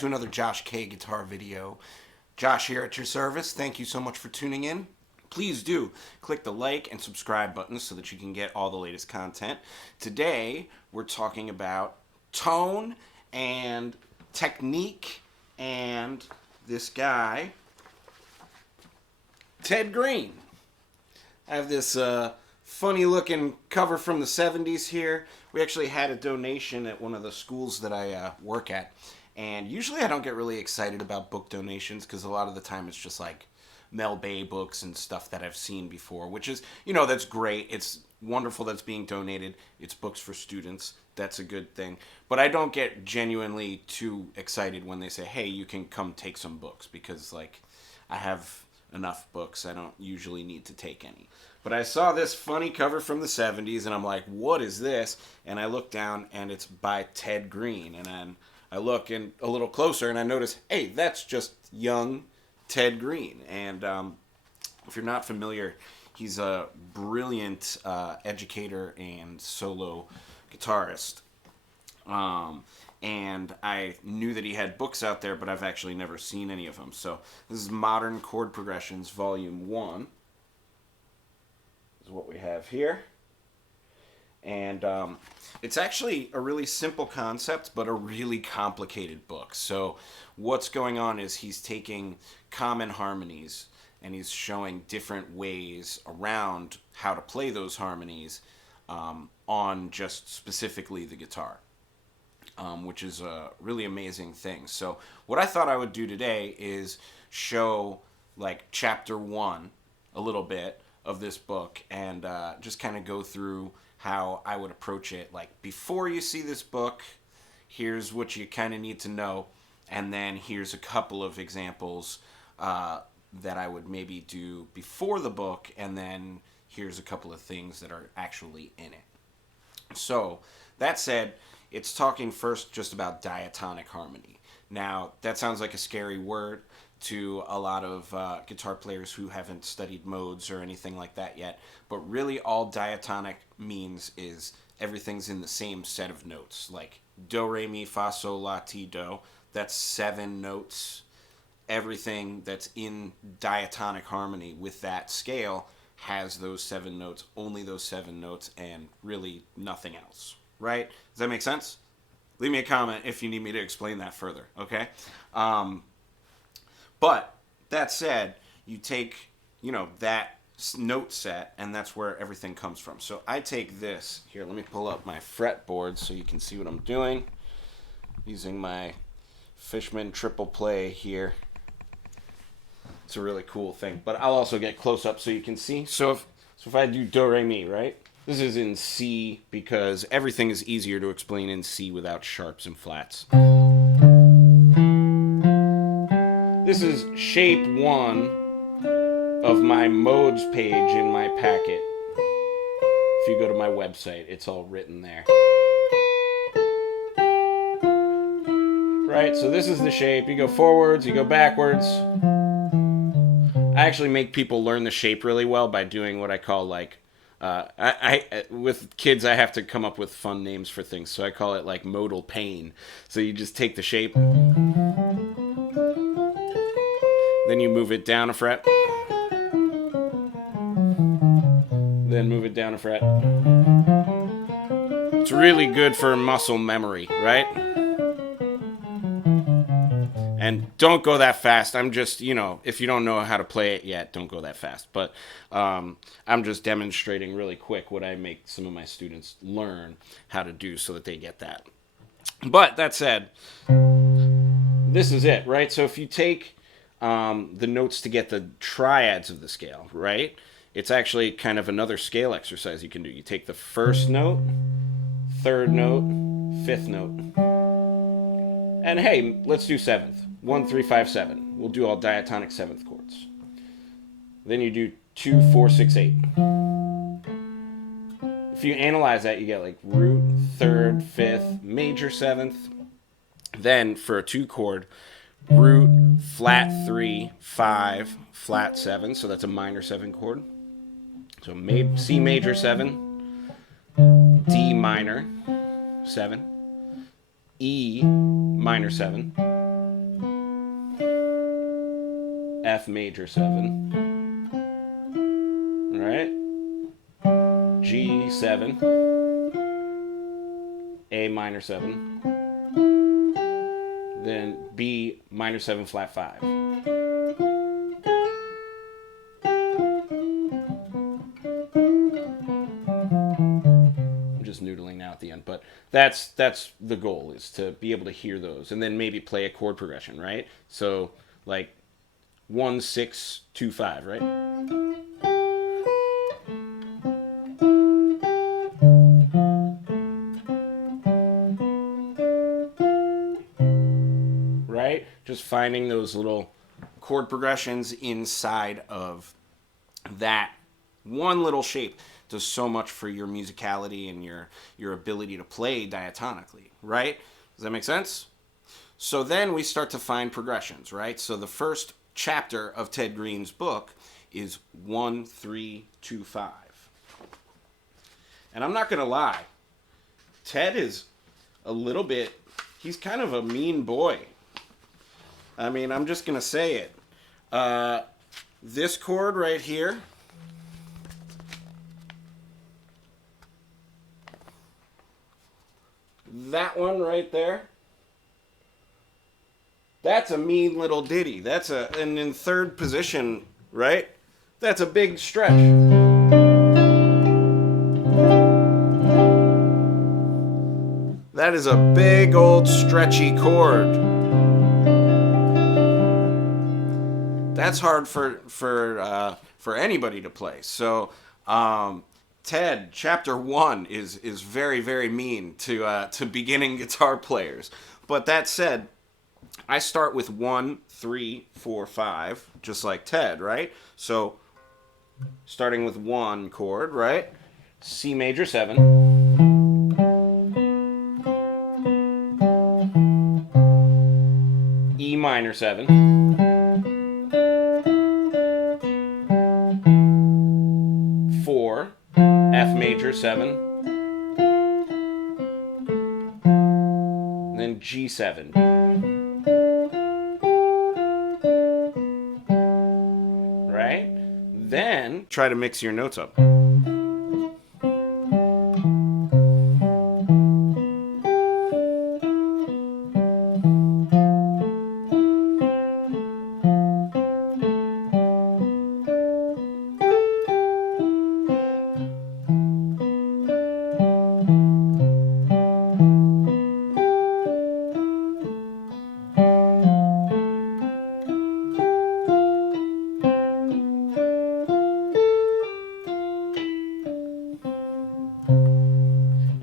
to another Josh K guitar video. Josh here at your service. Thank you so much for tuning in. Please do click the like and subscribe buttons so that you can get all the latest content. Today, we're talking about tone and technique and this guy, Ted Greene. I have this funny looking cover from the 70s here. We actually had a donation at one of the schools that I work at. And usually I don't get really excited about book donations because a lot of the time it's just like Mel Bay books and stuff that I've seen before, which is, that's great. It's wonderful that's being donated. It's books for students. That's a good thing. But I don't get genuinely too excited when they say, hey, you can come take some books, because I have enough books. I don't usually need to take any. But I saw this funny cover from the 70s and I'm like, what is this? And I look down and it's by Ted Greene. And then I look in a little closer and I notice, hey, that's just young Ted Greene. And if you're not familiar, he's a brilliant educator and solo guitarist. And I knew that he had books out there, but I've actually never seen any of them. So this is Modern Chord Progressions, Volume 1. This is what we have here. And it's actually a really simple concept, but a really complicated book. So what's going on is he's taking common harmonies and he's showing different ways around how to play those harmonies on just specifically the guitar, which is a really amazing thing. So what I thought I would do today is show chapter 1 a little bit of this book and just kind of go through how I would approach it. Before you see this book, here's what you kind of need to know, and then here's a couple of examples that I would maybe do before the book, and then here's a couple of things that are actually in it. So, that said, it's talking first just about diatonic harmony. Now, that sounds like a scary word to a lot of guitar players who haven't studied modes or anything like that yet. But really all diatonic means is everything's in the same set of notes. Like do, re, mi, fa, sol, la, ti, do. That's 7 notes. Everything that's in diatonic harmony with that scale has those 7 notes, only those 7 notes, and really nothing else. Right? Does that make sense? Leave me a comment if you need me to explain that further, okay? But that said, you take, that note set, and that's where everything comes from. So I take this. Here, let me pull up my fretboard so you can see what I'm doing. Using my Fishman triple play here. It's a really cool thing. But I'll also get close up so you can see. So if I do do, re, mi, right? This is in C because everything is easier to explain in C without sharps and flats. This is shape 1 of my modes page in my packet. If you go to my website, it's all written there. Right, so this is the shape. You go forwards, you go backwards. I actually make people learn the shape really well by doing what I call with kids I have to come up with fun names for things, so I call it modal pain. So you just take the shape, then you move it down a fret, then move it down a fret. It's really good for muscle memory, right? And don't go that fast. I'm just, if you don't know how to play it yet, don't go that fast. But I'm just demonstrating really quick what I make some of my students learn how to do so that they get that. But that said, this is it, right? So if you take the notes to get the triads of the scale, right? It's actually kind of another scale exercise you can do. You take the first note, third note, fifth note. And hey, let's do 7th. 1, 3, 5, 7. We'll do all diatonic 7th chords. Then you do 2, 4, 6, 8. If you analyze that, you get root, 3rd, 5th, major 7th. Then for a 2 chord, root, flat 3, 5, flat 7. So that's a minor 7 chord. So C major 7, D minor 7, E minor 7, F major 7, right? G7, A minor 7, then B minor 7 flat 5. I'm just noodling now at the end, but that's the goal, is to be able to hear those and then maybe play a chord progression, right? So like 1 6 2 5, right? Right? Just finding those little chord progressions inside of that one little shape does so much for your musicality and your ability to play diatonically, right? Does that make sense? So then we start to find progressions, right? So the first chapter of Ted Greene's book is 1 3 2 5. And I'm not going to lie, Ted is a little bit, he's kind of a mean boy. I mean, I'm just going to say it. This chord right here, that one right there, that's a mean little ditty. And in third position, right? That's a big stretch. That is a big old stretchy chord. That's hard for anybody to play. So Ted, chapter 1 is very, very mean to beginning guitar players. But that said, I start with 1 3 4 5, just like Ted, right? So starting with 1 chord, right? C major 7, E minor 7, F major 7, and then G7. Right? Then try to mix your notes up.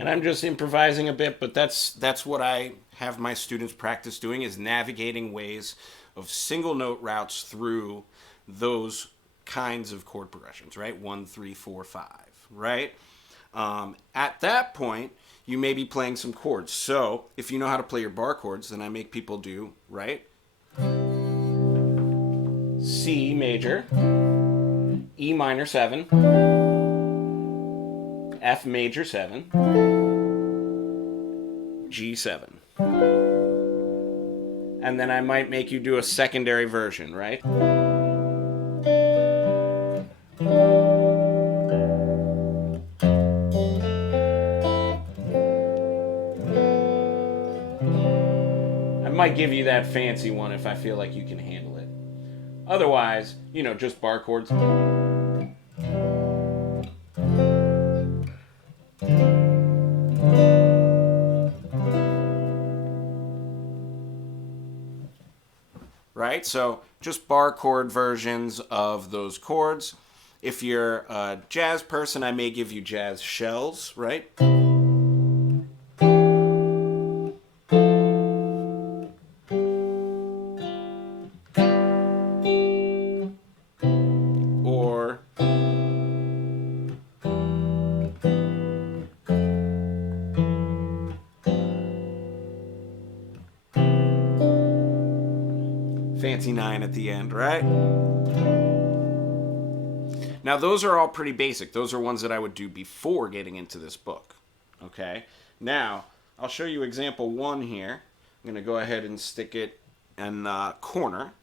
I'm just improvising a bit, but that's what I have my students practice doing, is navigating ways of single note routes through those kinds of chord progressions, right? 1 3 4 5, right? At that point, you may be playing some chords. So if you know how to play your bar chords, then I make people do, right? C major, E minor 7, F major 7, G7. And then I might make you do a secondary version, right? I might give you that fancy one if I feel like you can handle it. Otherwise, just bar chords. Right? So just bar chord versions of those chords. If you're a jazz person, I may give you jazz shells, right? Or fancy 9 at the end, right? Now, those are all pretty basic. Those are ones that I would do before getting into this book. Okay? Now, I'll show you example 1 here. I'm going to go ahead and stick it in the corner.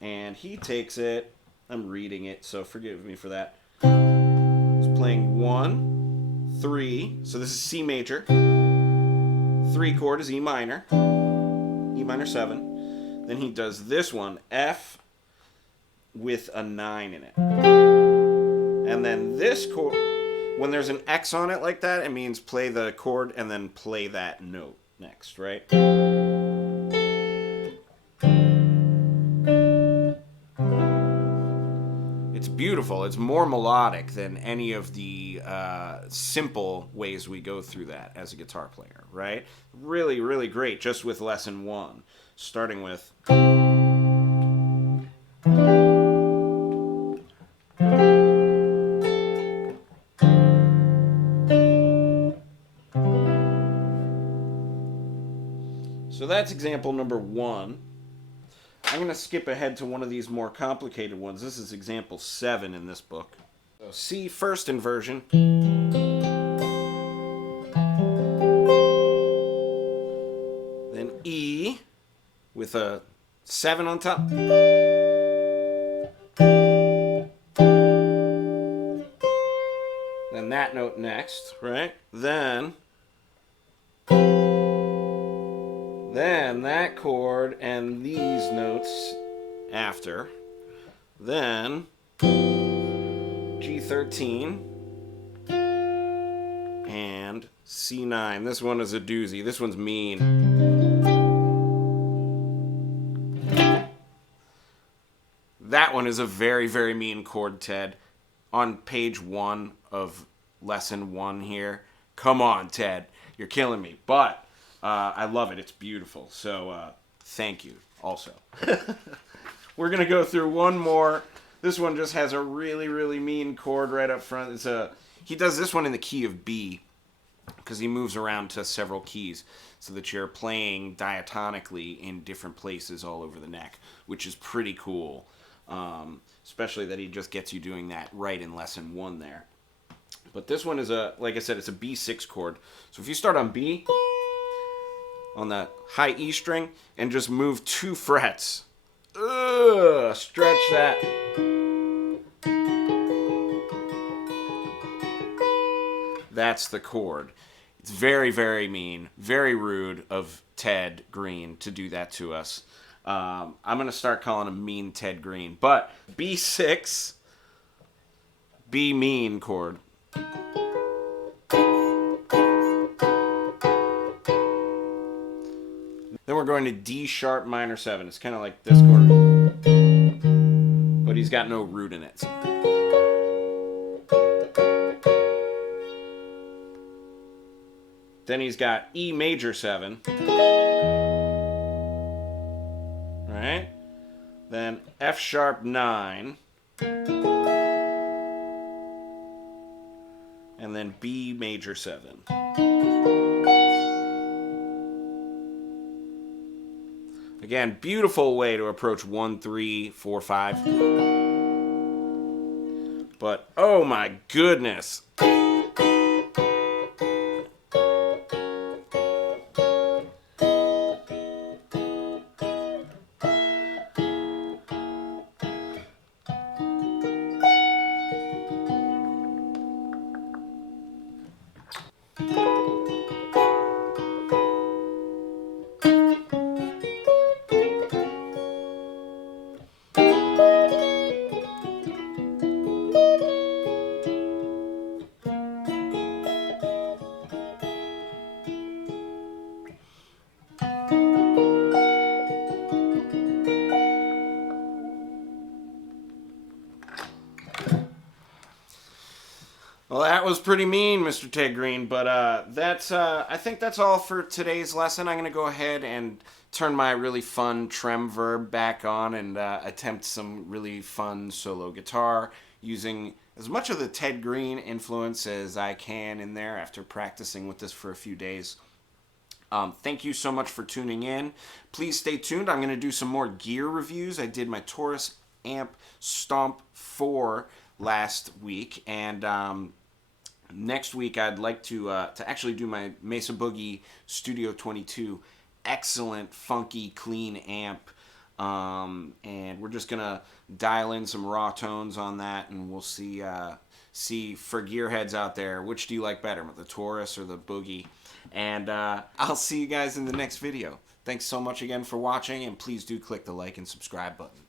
And he takes it, I'm reading it, so forgive me for that. He's playing 1, 3, so this is C major. 3 chord is E minor, E minor 7. Then he does this one, F with a 9 in it. And then this chord, when there's an X on it like that, it means play the chord and then play that note next, right? It's beautiful. It's more melodic than any of the simple ways we go through that as a guitar player, right? Really, really great just with lesson 1. Starting with... So that's example number 1. I'm going to skip ahead to one of these more complicated ones. This is example 7 in this book. So C first inversion. Then E with a 7 on top. Then that note next, right? Then that chord and these notes after. Then G13 and C9. This one is a doozy. This one's mean. That one is a very, very mean chord, Ted. On page 1 of lesson 1 here. Come on, Ted. You're killing me. But I love it. It's beautiful. So thank you also. We're going to go through one more. This one just has a really, really mean chord right up front. He does this one in the key of B because he moves around to several keys so that you're playing diatonically in different places all over the neck, which is pretty cool. Especially that he just gets you doing that right in lesson 1 there. But this one is like I said, it's a B6 chord. So if you start on B, on the high E string, and just move 2 frets. Stretch that. That's the chord. It's very, very mean, very rude of Ted Greene to do that to us. I'm going to start calling him Mean Ted Greene. But B6, B mean chord. Then we're going to D sharp minor 7. It's kind of like this chord, but he's got no root in it. Then he's got E major 7. Right? Then F sharp 9. And then B major 7. Again, beautiful way to approach 1, 3, 4, 5. But oh my goodness. Well, that was pretty mean, Mr. Ted Greene, but I think that's all for today's lesson. I'm going to go ahead and turn my really fun trem verb back on and attempt some really fun solo guitar using as much of the Ted Greene influence as I can in there after practicing with this for a few days. Thank you so much for tuning in. Please stay tuned. I'm going to do some more gear reviews. I did my Taurus Amp Stomp 4 last week, and next week I'd like to actually do my Mesa Boogie Studio 22. Excellent, funky, clean amp. And we're just gonna dial in some raw tones on that, and we'll see for gearheads out there, which do you like better, the Taurus or the Boogie? And I'll see you guys in the next video. Thanks so much again for watching, and please do click the like and subscribe button.